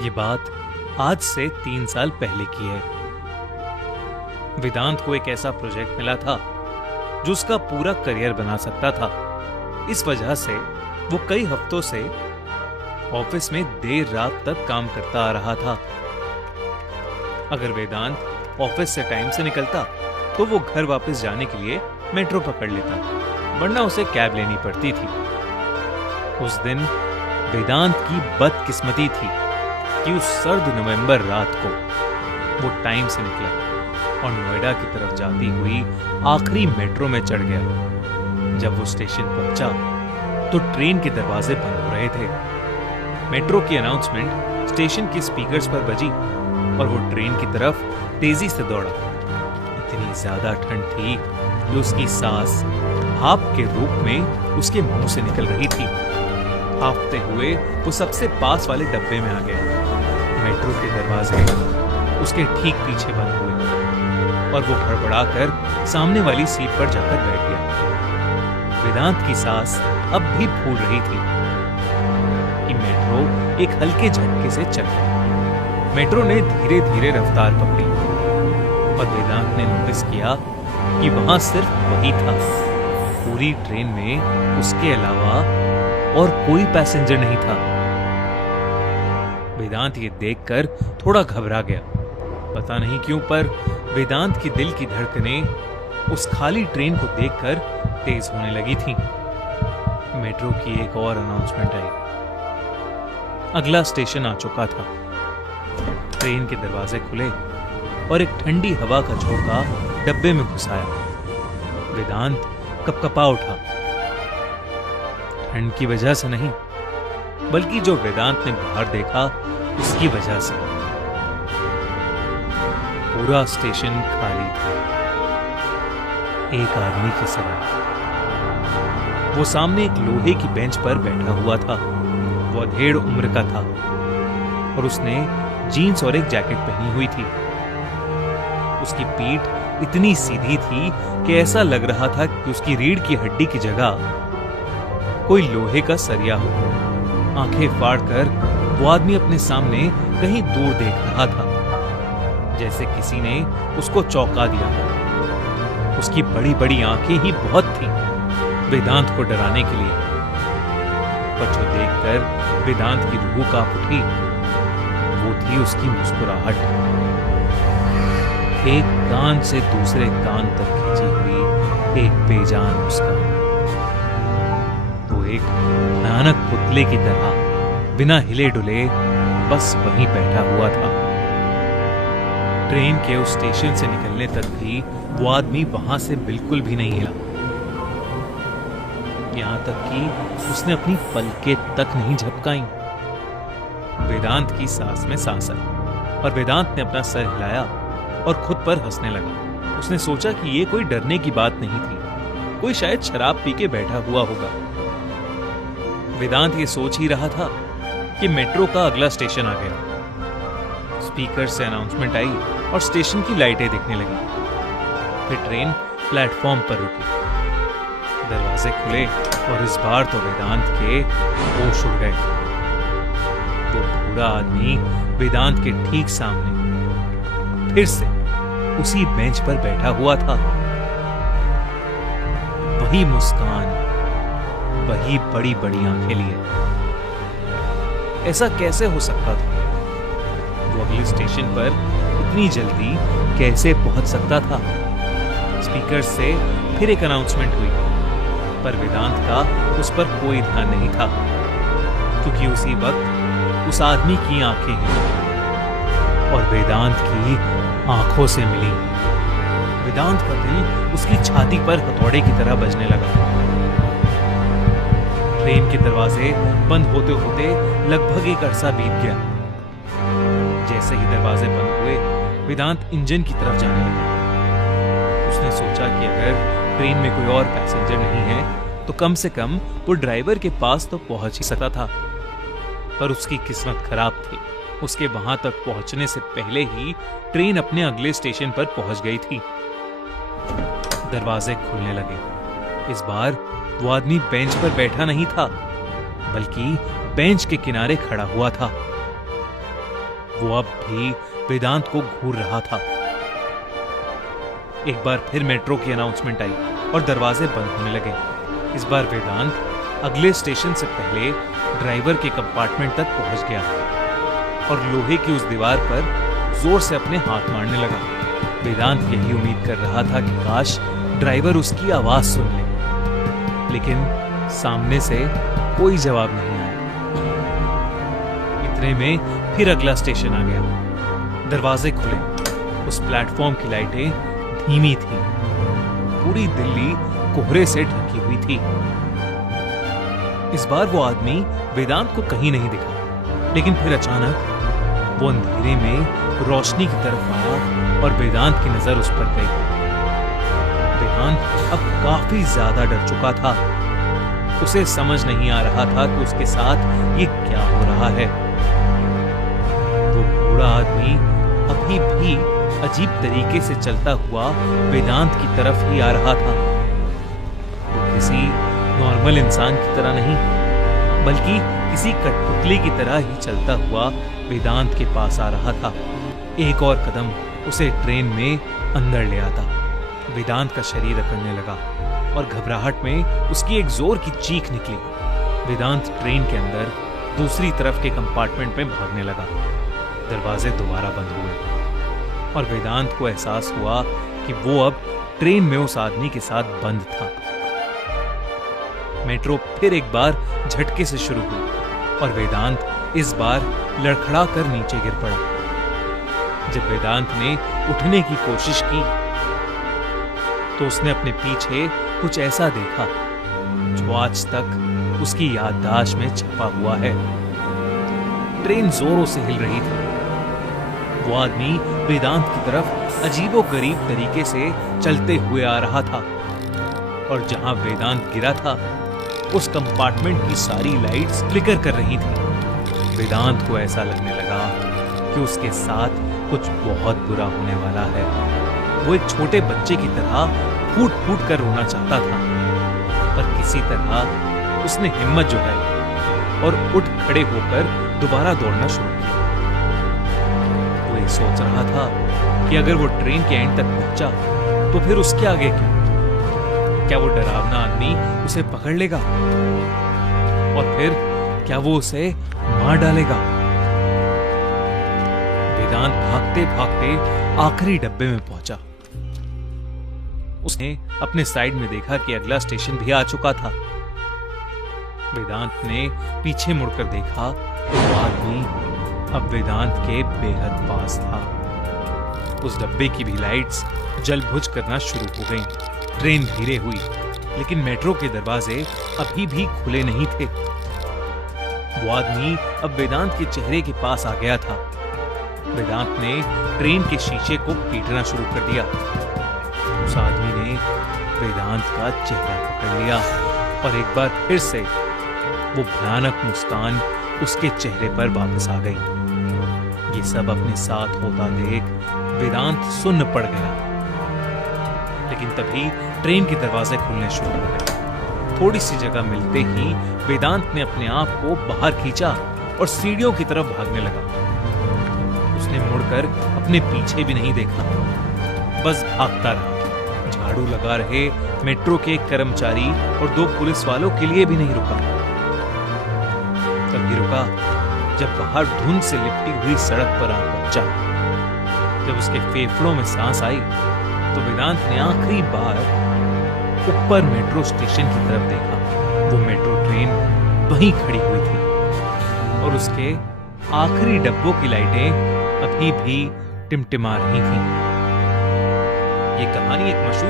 ये बात आज से 3 साल पहले की है। वेदांत को एक ऐसा प्रोजेक्ट मिला था जो उसका पूरा करियर बना सकता था। इस वजह से वो कई हफ्तों से ऑफिस में देर रात तक काम करता आ रहा था। अगर वेदांत ऑफिस से टाइम से निकलता तो वो घर वापस जाने के लिए मेट्रो पकड़ लेता, वरना उसे कैब लेनी पड़ती थी। उस दिन वेदांत की बदकिस्मती थी कि उस सर्द नवंबर रात को वो टाइम से निकला और नोएडा की तरफ जाती हुई आखिरी मेट्रो में चढ़ गया। जब वो स्टेशन पहुंचा तो ट्रेन के दरवाजे बंद हो रहे थे। मेट्रो की अनाउंसमेंट स्टेशन के स्पीकर्स पर बजी और वो ट्रेन की तरफ तेजी से दौड़ा। इतनी ज्यादा ठंड थी कि उसकी सांस भाप के रूप में उसके मुंह से निकल रही थी। हांफते हुए वो सबसे पास वाले डब्बे में आ गया। मेट्रो के दरवाजे उसके ठीक पीछे बंद हुए और वो हड़बड़ाकर सामने वाली सीट पर जाकर बैठ गया। वेदांत की सांस अब भी फूल रही थी कि मेट्रो एक हल्के झटके से चल गई। मेट्रो ने धीरे धीरे रफ्तार पकड़ी और वेदांत ने नोटिस किया कि वहां सिर्फ वही था। पूरी ट्रेन में उसके अलावा और कोई पैसेंजर नहीं था। वेदांत ये देखकर थोड़ा घबरा गया। पता नहीं क्यों पर वेदांत की दिल की धड़कनें उस खाली ट्रेन को देखकर तेज होने लगी थी। मेट्रो की एक और अनाउंसमेंट आई। अगला स्टेशन आ चुका था। ट्रेन के दरवाजे खुले और एक ठंडी हवा का झोंका डब्बे में घुस आया। वेदांत कपकपा उठा। ठंड की वजह से नहीं, बल्कि जो वेदांत ने बाहर देखा उसकी वजह से। पूरा स्टेशन खाली था, एक आदमी के सिवाय। वो सामने एक लोहे की बेंच पर बैठा हुआ था। वो अधेड़ उम्र का था और उसने जीन्स और एक जैकेट पहनी हुई थी। उसकी पीठ इतनी सीधी थी कि ऐसा लग रहा था कि उसकी रीढ़ की हड्डी की जगह कोई लोहे का सरिया हो। आंखें फाड़कर वो आदमी अपने सामने कहीं दूर देख रहा था, जैसे किसी ने उसको चौंका दिया हो। उसकी बड़ी बड़ी आंखें ही बहुत थीं वेदांत को डराने के लिए। पर जो देखकर वेदांत की रूह कांप उठी वो थी उसकी मुस्कुराहट। एक कान से दूसरे कान तक खींची हुई एक बेजान मुस्कान। वो एक भयानक पुतले की तरह बिना हिले डुले बस वहीं बैठा हुआ था। ट्रेन के उस स्टेशन से निकलने तक भी वो आदमी वहां से बिल्कुल भी नहीं हिला। यहां तक कि उसने अपनी पलकें तक नहीं झपकाई। वेदांत की सांस में सांस आई और वेदांत ने अपना सर हिलाया और खुद पर हंसने लगा। उसने सोचा कि ये कोई डरने की बात नहीं थी, कोई शायद शराब पी के बैठा हुआ होगा। वेदांत ये सोच ही रहा था कि मेट्रो का अगला स्टेशन आ गया। स्पीकर से अनाउंसमेंट आई और स्टेशन की लाइटें दिखने लगी। फिर ट्रेन प्लेटफॉर्म पर रुकी। दरवाजे खुले और इस बार तो वेदांत के होश उड़ गए। वो पूरा आदमी वेदांत के ठीक सामने फिर से उसी बेंच पर बैठा हुआ था। वही मुस्कान, वही बड़ी बड़ी आंखें लिए। ऐसा कैसे हो सकता था? वो अगले स्टेशन पर इतनी जल्दी कैसे पहुंच सकता था? स्पीकर से फिर एक अनाउंसमेंट हुई, पर वेदांत का उस पर कोई ध्यान नहीं था, क्योंकि उसी वक्त उस आदमी की आंखें हैं और वेदांत की आंखों से मिली। वेदांत का दिल उसकी छाती पर हथौड़े की तरह बजने लगा। ट्रेन के दरवाजे बंद होते होते लगभग एक अरसा बीत गया। जैसे ही दरवाजे बंद हुए वेदांत इंजन की तरफ जाने लगा। उसने सोचा कि अगर ट्रेन में कोई और पैसेंजर नहीं है तो कम से कम वो ड्राइवर के पास तो पहुंच ही सकता था। पर उसकी किस्मत खराब थी। उसके वहां तक पहुंचने से पहले ही ट्रेन अपने अगले स्टेशन पर पहुंच गई थी। दरवाजे खुलने लगे। इस बार वो आदमी बेंच पर बैठा नहीं था, बल्कि बेंच के किनारे खड़ा हुआ था। वो अब भी वेदांत को घूर रहा था। एक बार फिर मेट्रो की अनाउंसमेंट आई और दरवाजे बंद होने लगे। इस बार वेदांत अगले स्टेशन से पहले ड्राइवर के कंपार्टमेंट तक पहुंच गया और लोहे की उस दीवार पर जोर से अपने हाथ मारने लगा। वेदांत यही उम्मीद कर रहा था कि काश ड्राइवर उसकी आवाज सुन ले, लेकिन सामने से कोई जवाब नहीं आया। इतने में फिर अगला स्टेशन आ गया। दरवाजे खुले। उस प्लेटफॉर्म की लाइटें धीमी थी। पूरी दिल्ली कोहरे से ढकी हुई थी। इस बार वो आदमी वेदांत को कहीं नहीं दिखा, लेकिन फिर अचानक वो अंधेरे में रोशनी की तरफ आया और वेदांत की नजर उस पर गई। वेदांत अब काफी ज्यादा डर चुका था। उसे समझ नहीं आ रहा था कि उसके साथ ये क्या हो रहा है। वो बूढ़ा आदमी अभी भी अजीब तरीके से चलता हुआ वेदांत की तरफ ही आ रहा था। वो किसी नॉर्मल इंसान की तरह नहीं, बल्कि किसी कठपुतली की तरह ही चलता हुआ वेदांत के पास आ रहा था। एक और कदम उसे ट्रेन में अंदर ले आता। वेदांत का शरीर अकड़ने लगा और घबराहट में उसकी एक जोर की चीख निकली। वेदांत ट्रेन के अंदर दूसरी तरफ के कंपार्टमेंट में भागने लगा। दरवाजे दोबारा बंद हुए और वेदांत को एहसास हुआ कि वो अब ट्रेन में उस आदमी के साथ बंद था। मेट्रो फिर एक बार झटके से शुरू हुई और वेदांत इस बार लड़खड़ा कर नीचे गिर पड़ा। जब वेदांत ने उठने की कोशिश की तो उसने अपने पीछे कुछ ऐसा देखा जो आज तक उसकी याददाश्त में छपा हुआ है। ट्रेन जोरों से हिल रही थी। वो आदमी वेदांत की तरफ अजीबोगरीब तरीके से चलते हुए आ रहा था और जहां वेदांत गिरा था उस कंपार्टमेंट की सारी लाइट्स फ्लिकर कर रही थी। वेदांत को ऐसा लगने लगा कि उसके साथ कुछ बहुत बुरा होने वाला है। वो एक छोटे बच्चे की तरह फूट फूट कर रोना चाहता था, पर किसी तरह उसने हिम्मत जुटाई और उठ खड़े होकर दोबारा दौड़ना शुरू किया। वो ये सोच रहा था कि अगर वो ट्रेन के एंड तक पहुंचा तो फिर उसके आगे क्या वो डरावना आदमी उसे पकड़ लेगा और फिर क्या वो उसे मार डालेगा। वेदांत भागते भागते आखिरी डब्बे में पहुंचा। उसने अपने साइड में देखा कि अगला स्टेशन भी आ चुका था। वेदांत ने पीछे मुड़कर देखा तो वो आदमी अब वेदांत के बेहद पास था। उस डब्बे की भी लाइट्स जल बुझ करना शुरू हो गईं। ट्रेन धीरे हुई, लेकिन मेट्रो के दरवाजे अभी भी खुले नहीं थे। वो आदमी अब वेदांत के चेहरे के पास आ गया था। वेदांत ने ट्रेन के शीशे को पीटना शुरू कर दिया। उस आदमी ने वेदांत का चेहरा पकड़ लिया और एक बार फिर से वो भयानक मुस्कान उसके चेहरे पर वापस आ गई। ये सब अपने साथ होता देख वेदांत सुन्न पड़ गया। लेकिन तभी ट्रेन के दरवाजे खुलने शुरू हो गए। थोड़ी सी जगह मिलते ही वेदांत ने अपने आप को बाहर खींचा और सीढ़ियों की तरफ भागने लगा। उसने मुड़कर अपने पीछे भी नहीं देखा, बस भागता रहा। झाड़ू लगा रहे मेट्रो के एक कर्मचारी और 2 पुलिस वालों के लिए भी नहीं रुका। तभी रुका जब बाहर धुंध से लिपटी हुई सड़क पर आ पहुंचा। जब उसके फेफड़ों में सांस आई तो वेदांत ने आखिरी बार ऊपर मेट्रो स्टेशन की तरफ देखा। वो मेट्रो ट्रेन वहीं खड़ी हुई थी और उसके आखिरी डब्बों की लाइटें अभी भी टिमटिमा रही थीं। ये कहानी एक मशहूर